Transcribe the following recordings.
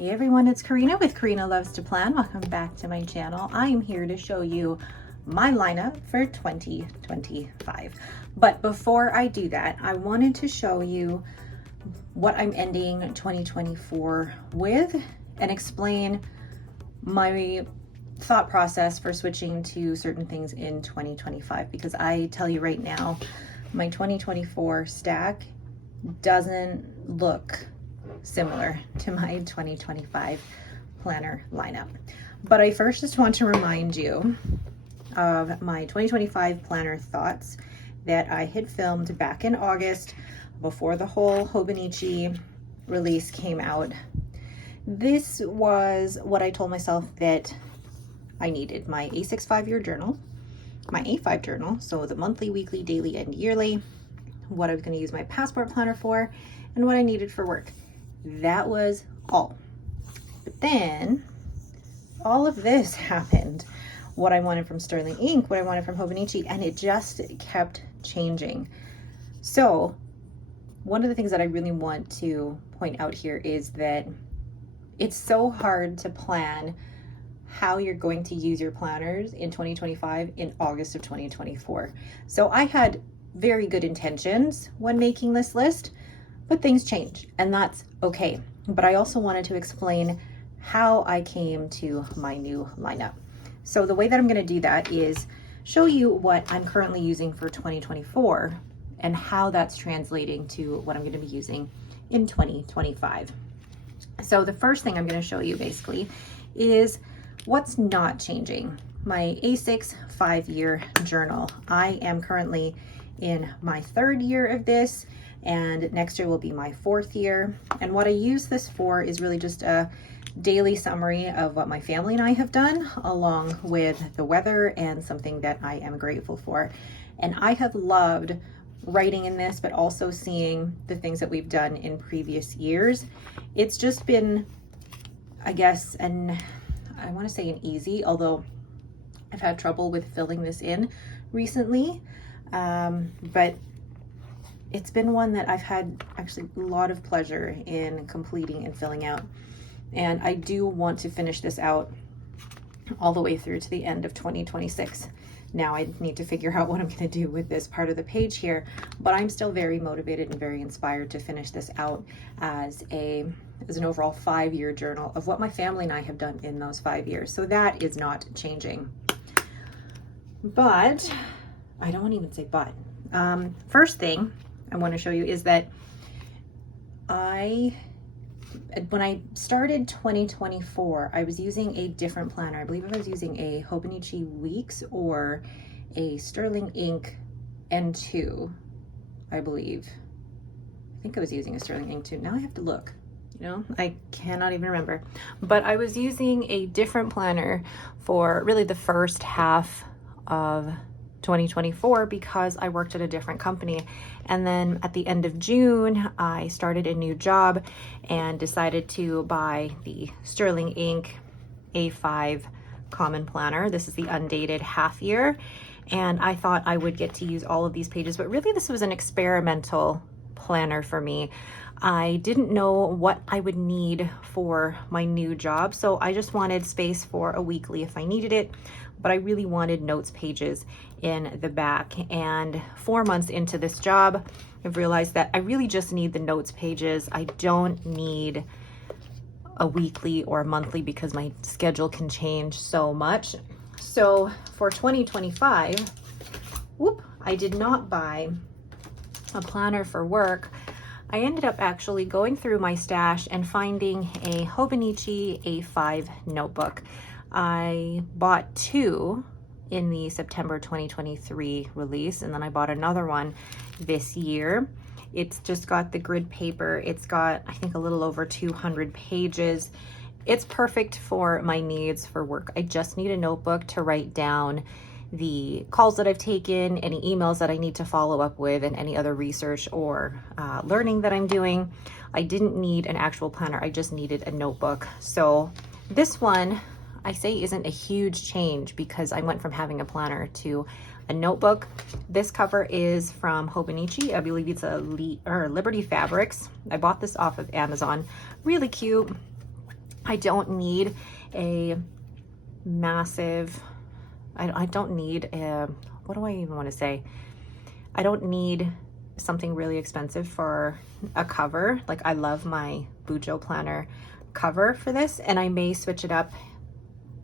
Hey everyone, it's Karina with Karina Loves to Plan. Welcome back to my channel. I am here to show you my lineup for 2025. But before I do that, I wanted to show you what I'm ending 2024 with and explain my thought process for switching to certain things in 2025, because I tell you right now, my 2024 stack doesn't look similar to my 2025 planner lineup. But I first just want to remind you of my 2025 planner thoughts that I had filmed back in August before the whole Hobonichi release came out. This was what I told myself that I needed: my A6 5-year journal, my A5 journal, so the monthly, weekly, daily, and yearly, what I was going to use my passport planner for, and what I needed for work. That was all. But then all of this happened. What I wanted from Sterling Ink, what I wanted from Hobonichi, and it just kept changing. So one of the things that I really want to point out here is that it's so hard to plan how you're going to use your planners in 2025 in August of 2024. So I had very good intentions when making this list, but things change, and that's okay. But I also wanted to explain how I came to my new lineup. So the way that I'm going to do that is show you what I'm currently using for 2024 and how that's translating to what I'm going to be using in 2025. So the first thing I'm going to show you basically is what's not changing. My A6 5-year journal. I am currently in my 3rd year of this, and next year will be my 4th year. And what I use this for is really just a daily summary of what my family and I have done, along with the weather and something that I am grateful for. And I have loved writing in this, but also seeing the things that we've done in previous years. It's just been, I guess, I want to say an easy, although I've had trouble with filling this in recently. But it's been one that I've had actually a lot of pleasure in completing and filling out. And I do want to finish this out all the way through to the end of 2026. Now I need to figure out what I'm going to do with this part of the page here, but I'm still very motivated and very inspired to finish this out as an overall 5-year journal of what my family and I have done in those 5 years. So that is not changing. But I don't want to even say but. First thing I want to show you is that when I started 2024, I was using a different planner. I believe I was using a Hobonichi Weeks or a Sterling Ink N2, I believe. I think I was using a Sterling Ink 2. Now I have to look. I cannot even remember. But I was using a different planner for really the first half of 2024 because I worked at a different company. And then at the end of June, I started a new job and decided to buy the Sterling Ink A5 Common Planner. This is the undated half year. And I thought I would get to use all of these pages, but really this was an experimental planner for me. I didn't know what I would need for my new job, so I just wanted space for a weekly if I needed it, but I really wanted notes pages in the back. And 4 months into this job, I've realized that I really just need the notes pages. I don't need a weekly or a monthly because my schedule can change so much. So for 2025, I did not buy a planner for work. I ended up actually going through my stash and finding a Hobonichi A5 notebook. I bought 2 in the September 2023 release, and then I bought another one this year. It's just got the grid paper. It's got, I think, a little over 200 pages. It's perfect for my needs for work. I just need a notebook to write down the calls that I've taken, any emails that I need to follow up with, and any other research or learning that I'm doing. I didn't need an actual planner. I just needed a notebook. So this one, I say, isn't a huge change because I went from having a planner to a notebook. This cover is from Hobonichi. I believe it's a Liberty Fabrics. I bought this off of Amazon. Really cute. I don't need a massive, I don't need a, what do I even want to say? I don't need something really expensive for a cover. Like, I love my Bujo planner cover for this, and I may switch it up,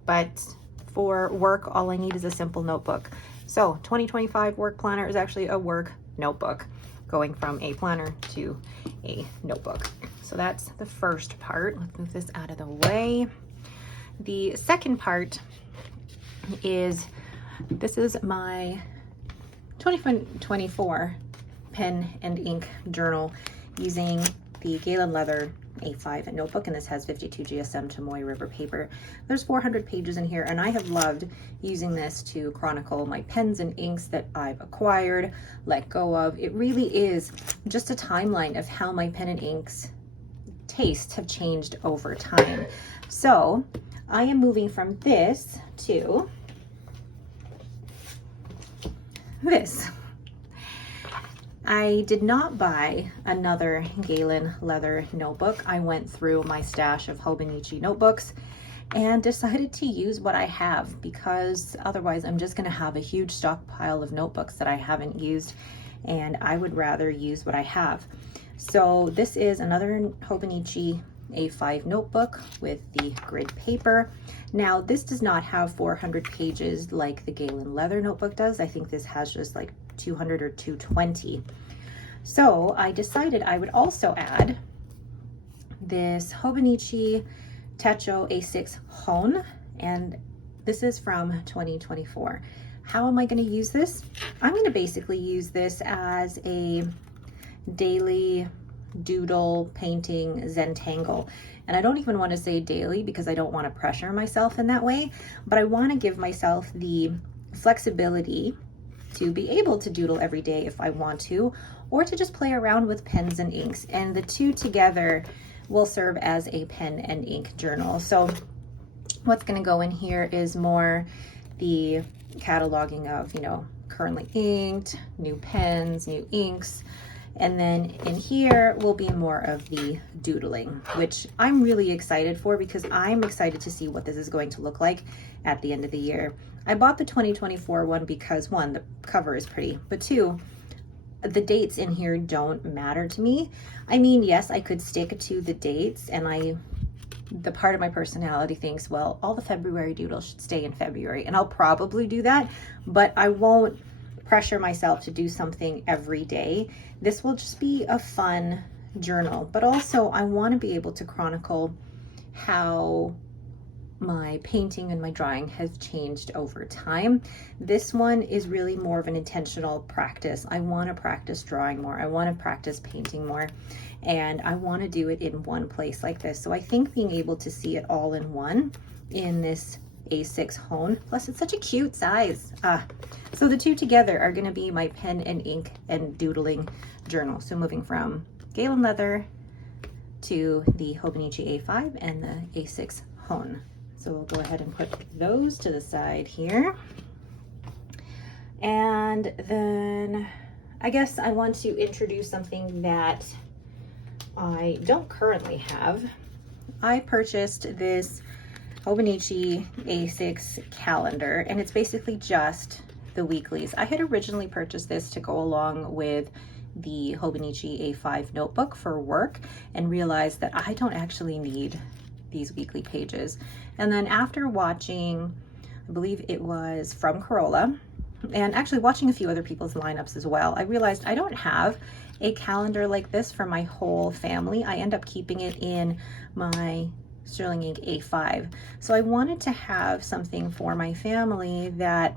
but for work, all I need is a simple notebook. So 2025 work planner is actually a work notebook, going from a planner to a notebook. So that's the first part. Let's move this out of the way. The second part is, this is my 2024 pen and ink journal using the Galen leather A5 notebook, and this has 52 GSM Chamoy River paper. There's 400 pages in here, and I have loved using this to chronicle my pens and inks that I've acquired, let go of. It really is just a timeline of how my pen and inks tastes have changed over time. So I am moving from this to this. I did not buy another Galen leather notebook. I went through my stash of Hobonichi notebooks and decided to use what I have, because otherwise I'm just going to have a huge stockpile of notebooks that I haven't used, and I would rather use what I have. So this is another Hobonichi A5 notebook with the grid paper. Now, this does not have 400 pages like the Galen leather notebook does. I think this has just like 200 or 220. So I decided I would also add this Hobonichi Techo A6 Hone, and this is from 2024. How am I going to use this? I'm going to basically use this as a daily doodle painting Zentangle. And I don't even want to say daily because I don't want to pressure myself in that way, but I want to give myself the flexibility to be able to doodle every day if I want to, or to just play around with pens and inks. And the two together will serve as a pen and ink journal. So what's going to go in here is more the cataloging of, you know, currently inked, new pens, new inks. And then in here will be more of the doodling, which I'm really excited for, because I'm excited to see what this is going to look like at the end of the year. I bought the 2024 one because, one, the cover is pretty, but two, the dates in here don't matter to me. I mean, yes, I could stick to the dates, and the part of my personality thinks, well, all the February doodles should stay in February, and I'll probably do that, but I won't pressure myself to do something every day. This will just be a fun journal, but also I want to be able to chronicle how my painting and my drawing has changed over time. This one is really more of an intentional practice. I want to practice drawing more. I want to practice painting more, and I want to do it in one place like this. So I think being able to see it all in one in this A6 Hone, plus it's such a cute size. So the two together are going to be my pen and ink and doodling journal. So moving from Galen leather to the Hobonichi A5 and the A6 Hone. So we'll go ahead and put those to the side here. And then I guess I want to introduce something that I don't currently have. I purchased this Hobonichi A6 calendar, and it's basically just the weeklies. I had originally purchased this to go along with the Hobonichi A5 notebook for work, and realized that I don't actually need these weekly pages. And then after watching, I believe it was from Corolla, and actually watching a few other people's lineups as well, I realized I don't have a calendar like this for my whole family. I end up keeping it in my Sterling Ink A5. So I wanted to have something for my family that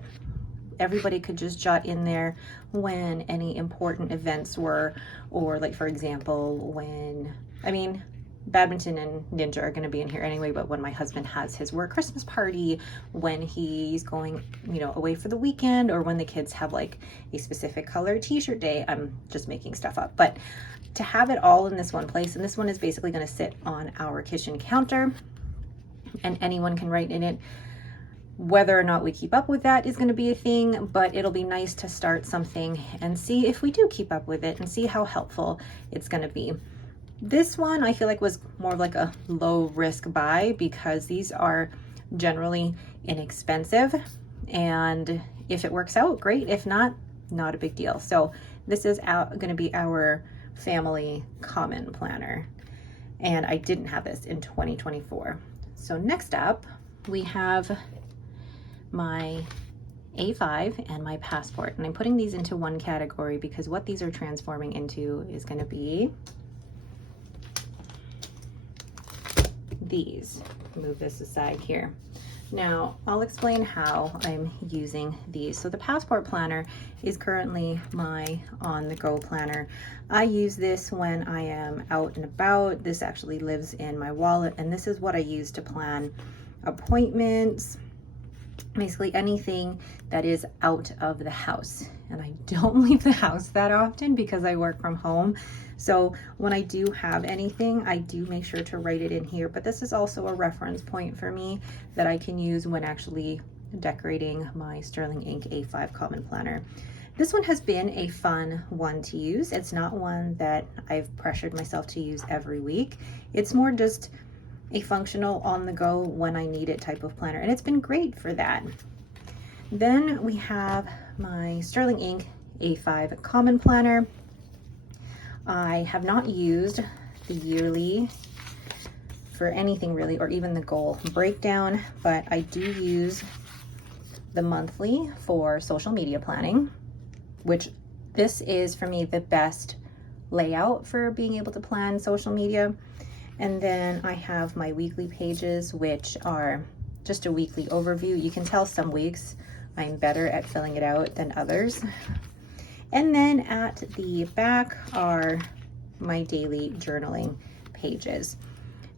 everybody could just jot in there when any important events were, or like, for example, when, I mean, badminton and ninja are going to be in here anyway, but when my husband has his work Christmas party, when he's going, you know, away for the weekend, or when the kids have like a specific color t-shirt day. I'm just making stuff up, but to have it all in this one place. And this one is basically going to sit on our kitchen counter, and anyone can write in it. Whether or not we keep up with that is going to be a thing, but it'll be nice to start something and see if we do keep up with it and see how helpful it's going to be. This one I feel like was more of like a low risk buy because these are generally inexpensive, and if it works out, great. If not, not a big deal. So this is going to be our family common planner, and I didn't have this in 2024. So next up we have my A5 and my passport, and I'm putting these into one category because what these are transforming into is going to be these. Move this aside here. Now I'll explain how I'm using these. So the passport planner is currently my on-the-go planner. I use this when I am out and about. This actually lives in my wallet, and this is what I use to plan appointments, basically anything that is out of the house. And I don't leave the house that often because I work from home. So when I do have anything, I do make sure to write it in here. But this is also a reference point for me that I can use when actually decorating my Sterling Ink A5 Common Planner. This one has been a fun one to use. It's not one that I've pressured myself to use every week. It's more just a functional on the go when I need it type of planner, and it's been great for that. Then we have my Sterling Ink A5 Common Planner. I have not used the yearly for anything really, or even the goal breakdown, but I do use the monthly for social media planning, which this is for me the best layout for being able to plan social media. And then I have my weekly pages, which are just a weekly overview. You can tell some weeks I'm better at filling it out than others. And then at the back are my daily journaling pages.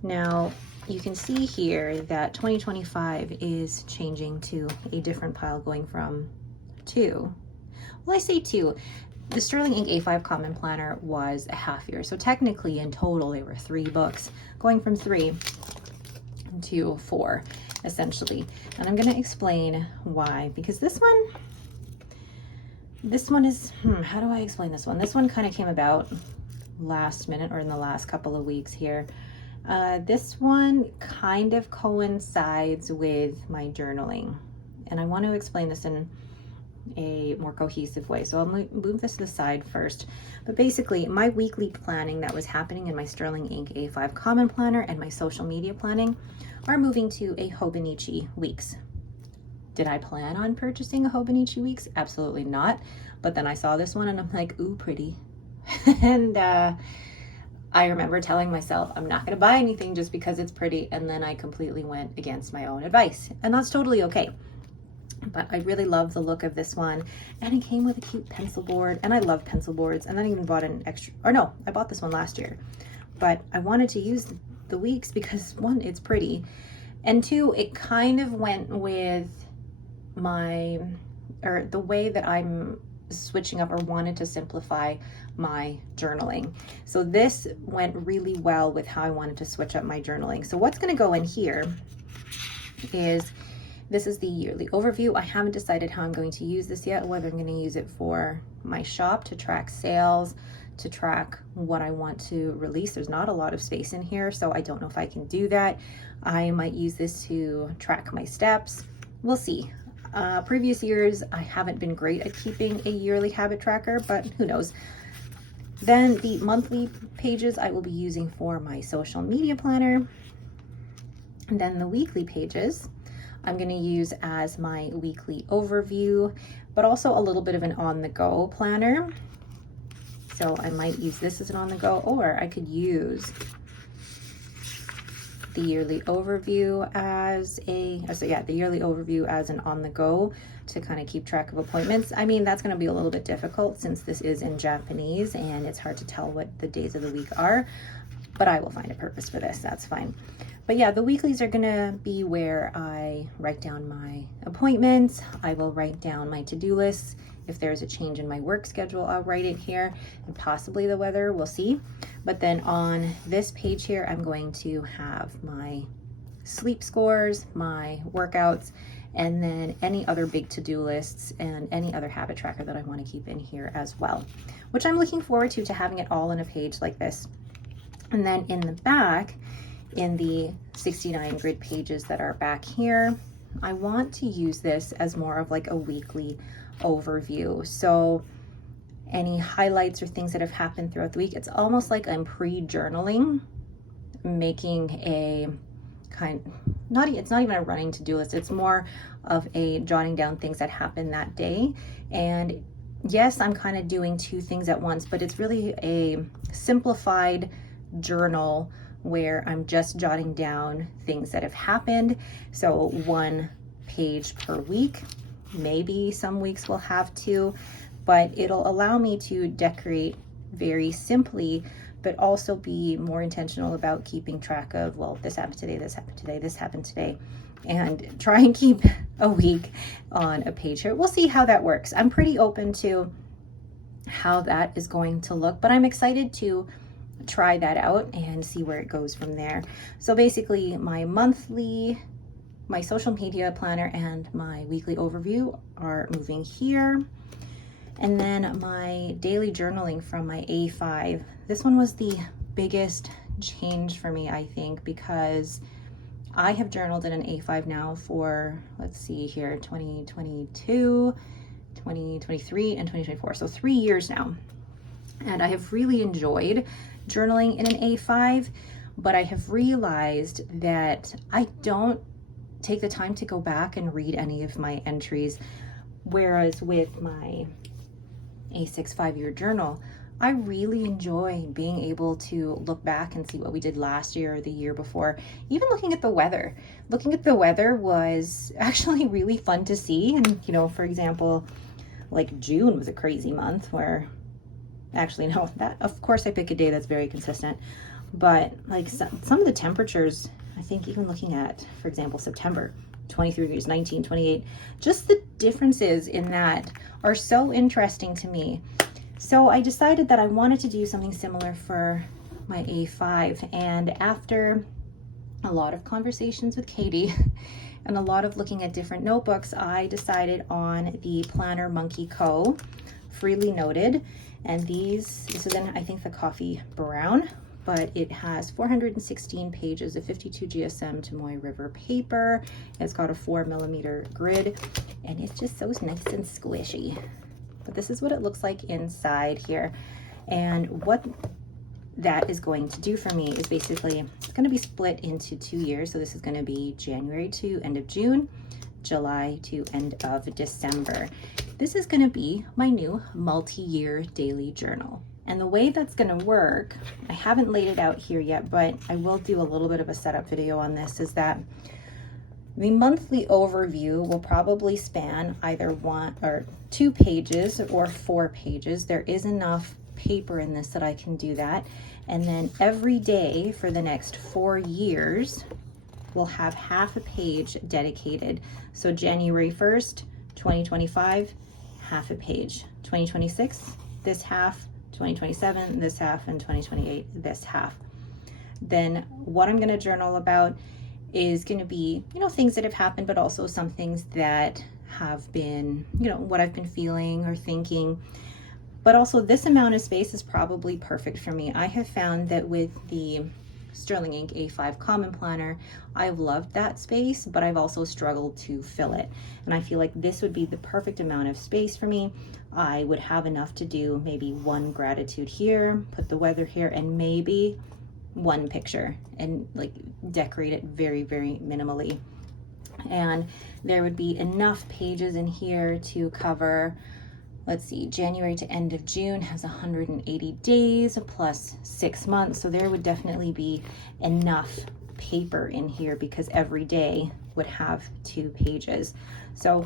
Now, you can see here that 2025 is changing to a different pile, going from 2. Well, I say 2. The Sterling Ink A5 Common Planner was a half year. So technically in total, there were 3 books, going from 3 to 4, essentially. And I'm gonna explain why, because this one is, how do I explain this one? This one kind of came about last minute, or in the last couple of weeks here. This one kind of coincides with my journaling, and I want to explain this in a more cohesive way. So I'll move this to the side first. But basically, my weekly planning that was happening in my Sterling Ink A5 Common Planner and my social media planning are moving to a Hobonichi Weeks. Did I plan on purchasing a Hobonichi Weeks? Absolutely not. But then I saw this one and I'm like, ooh, pretty. And I remember telling myself, I'm not going to buy anything just because it's pretty. And then I completely went against my own advice. And that's totally okay. But I really love the look of this one. And it came with a cute pencil board. And I love pencil boards. And then I even bought an extra, or no, I bought this one last year. But I wanted to use the Weeks because 1, it's pretty. And 2, it kind of went with the way that I'm switching up or wanted to simplify my journaling. So this went really well with how I wanted to switch up my journaling. So what's going to go in here is, this is the yearly overview. I haven't decided how I'm going to use this yet, whether I'm going to use it for my shop to track sales, to track what I want to release. There's not a lot of space in here, so I don't know if I can do that. I might use this to track my steps. We'll see. Previous years, I haven't been great at keeping a yearly habit tracker, but who knows. Then the monthly pages I will be using for my social media planner. And then the weekly pages I'm going to use as my weekly overview, but also a little bit of an on-the-go planner. So I might use this as an on-the-go, or I could use the yearly overview as the yearly overview as an on-the-go to kind of keep track of appointments. I mean, that's going to be a little bit difficult since this is in Japanese and it's hard to tell what the days of the week are, but I will find a purpose for this. That's fine. But yeah, the weeklies are going to be where I write down my appointments. I will write down my to-do lists. If there's a change in my work schedule, I'll write it here, and possibly the weather, we'll see. But then on this page here, I'm going to have my sleep scores, my workouts, and then any other big to-do lists and any other habit tracker that I want to keep in here as well, which I'm looking forward to having it all in a page like this. And then in the back, in the 69 grid pages that are back here, I want to use this as more of like a weekly overview. So any highlights or things that have happened throughout the week, it's almost like I'm pre-journaling, making a it's not even a running to-do list. It's more of a jotting down things that happened that day. And yes, I'm kind of doing two things at once, but it's really a simplified journal where I'm just jotting down things that have happened. So 1 page per week. Maybe some weeks will have 2, but it'll allow me to decorate very simply, but also be more intentional about keeping track of, well, this happened today, this happened today, this happened today, and try and keep a week on a page here. We'll see how that works. I'm pretty open to how that is going to look, but I'm excited to try that out and see where it goes from there. So basically my social media planner and my weekly overview are moving here. And then my daily journaling from my A5. This one was the biggest change for me, I think, because I have journaled in an A5 now for, let's see here, 2022, 2023, and 2024. So 3 years now. And I have really enjoyed journaling in an A5, but I have realized that I don't take the time to go back and read any of my entries. Whereas with my A6 5-year journal, I really enjoy being able to look back and see what we did last year or the year before. Even looking at the weather. Looking at the weather was actually really fun to see. And, you know, for example, like June was a crazy month where, actually, no, that, of course I pick a day that's very consistent. But like some of the temperatures, I think even looking at, for example, September, 23 degrees, 19, 28, just the differences in that are so interesting to me. So I decided that I wanted to do something similar for my A5. And after a lot of conversations with Katie and a lot of looking at different notebooks, I decided on the PlannerMonkeyCo, freely noted. And these, this is in, I think, the coffee brown, but it has 416 pages of 52 GSM Tomoe River paper. It's got a 4mm grid, and it's just so nice and squishy. But this is what it looks like inside here. And what that is going to do for me is basically, it's going to be split into 2 years. So this is going to be January to end of June, July to end of December. This is going to be my new multi-year daily journal. And the way that's going to work, I haven't laid it out here yet, but I will do a little bit of a setup video on this, is that the monthly overview will probably span either 1 or 2 pages or 4 pages. There is enough paper in this that I can do that. And then every day for the next 4 years, we'll have half a page dedicated. So January 1st, 2025, half a page. 2026, this half. 2027, this half, and 2028, this half. Then what I'm going to journal about is going to be, you know, things that have happened, but also some things that have been, you know, what I've been feeling or thinking. But also this amount of space is probably perfect for me. I have found that with the Sterling Ink A5 Common Planner, I've loved that space, but I've also struggled to fill it. And I feel like this would be the perfect amount of space for me. I would have enough to do maybe 1 gratitude here, put the weather here, and maybe 1 picture, and like decorate it very, very minimally. And there would be enough pages in here to cover, let's see, January to end of June has 180 days plus 6 months. So there would definitely be enough paper in here because every day would have 2 pages. So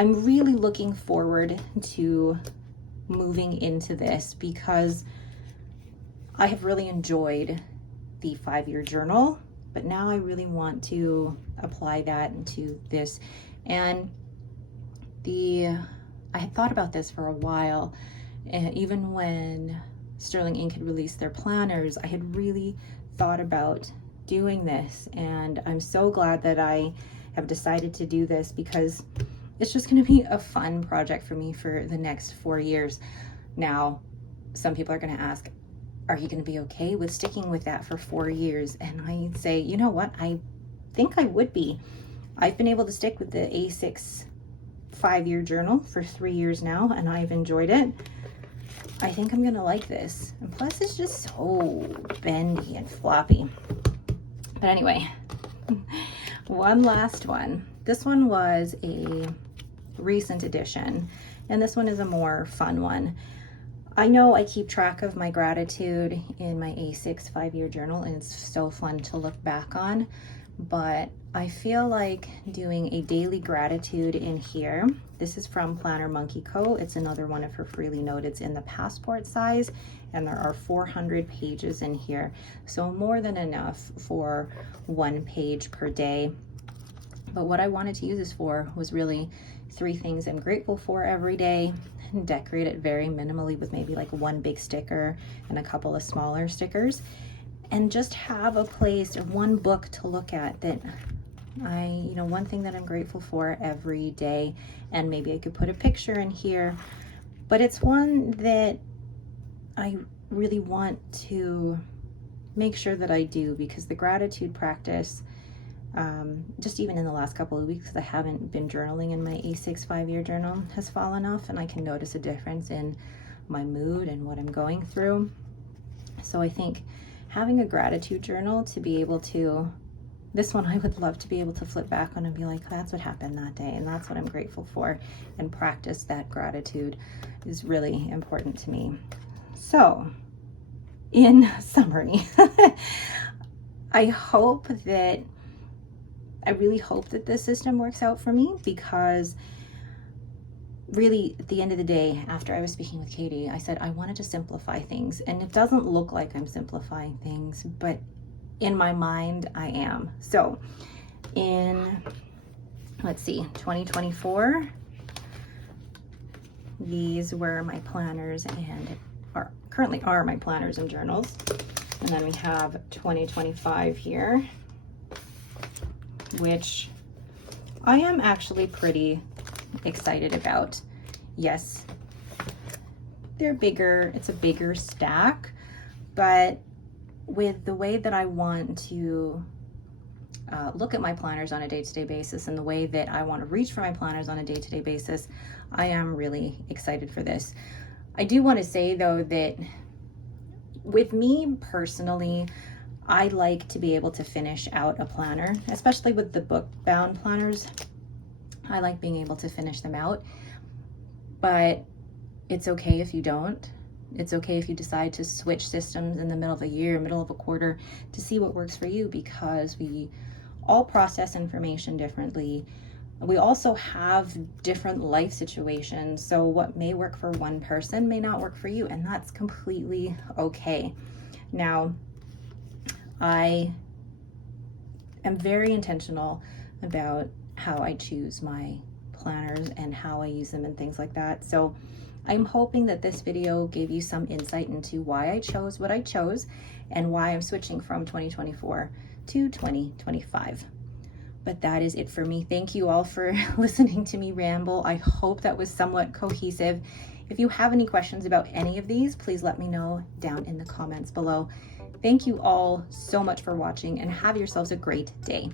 I'm really looking forward to moving into this because I have really enjoyed the 5-year journal, but now I really want to apply that into this. And I had thought about this for a while, and even when Sterling Ink had released their planners, I had really thought about doing this, and I'm so glad that I have decided to do this because it's just going to be a fun project for me for the next 4 years. Now, some people are going to ask, are you going to be okay with sticking with that for 4 years? And I say, you know what? I think I would be. I've been able to stick with the A6 5-year journal for 3 years now, and I've enjoyed it. I think I'm going to like this. And plus, it's just so bendy and floppy. But anyway, one last one. This one was a recent addition, and this one is a more fun one. I know I keep track of my gratitude in my A6 5-year journal, and it's so fun to look back on, but I feel like doing a daily gratitude in here. This is from PlannerMonkeyCo. It's another one of her freely noted. It's in the passport size, and there are 400 pages in here, so more than enough for 1 page per day. But what I wanted to use this for was really 3 things I'm grateful for every day, and decorate it very minimally with maybe like 1 big sticker and a couple of smaller stickers, and just have a place or 1 book to look at that one thing that I'm grateful for every day. And maybe I could put a picture in here, but it's one that I really want to make sure that I do, because the gratitude practice, just even in the last couple of weeks, I haven't been journaling in my A6 5-year journal, has fallen off, and I can notice a difference in my mood and what I'm going through. So I think having a gratitude journal to be able to, this one I would love to be able to flip back on and be like, that's what happened that day, and that's what I'm grateful for, and practice that gratitude is really important to me. So in summary, I really hope that this system works out for me, because really at the end of the day, after I was speaking with Katie, I said I wanted to simplify things, and it doesn't look like I'm simplifying things, but in my mind I am. So in, let's see, 2024, these were my planners and currently are my planners and journals. And then we have 2025 here, which I am actually pretty excited about. Yes, they're bigger, it's a bigger stack, but with the way that I want to look at my planners on a day-to-day basis, and the way that I want to reach for my planners on a day-to-day basis, I am really excited for this. I do want to say though that with me personally, I like to be able to finish out a planner, especially with the book bound planners. I like being able to finish them out, but it's okay if you don't. It's okay if you decide to switch systems in the middle of a year, middle of a quarter, to see what works for you, because we all process information differently. We also have different life situations, so what may work for one person may not work for you, and that's completely okay. Now, I am very intentional about how I choose my planners and how I use them and things like that. So I'm hoping that this video gave you some insight into why I chose what I chose and why I'm switching from 2024 to 2025. But that is it for me. Thank you all for listening to me ramble. I hope that was somewhat cohesive. If you have any questions about any of these, please let me know down in the comments below. Thank you all so much for watching, and have yourselves a great day.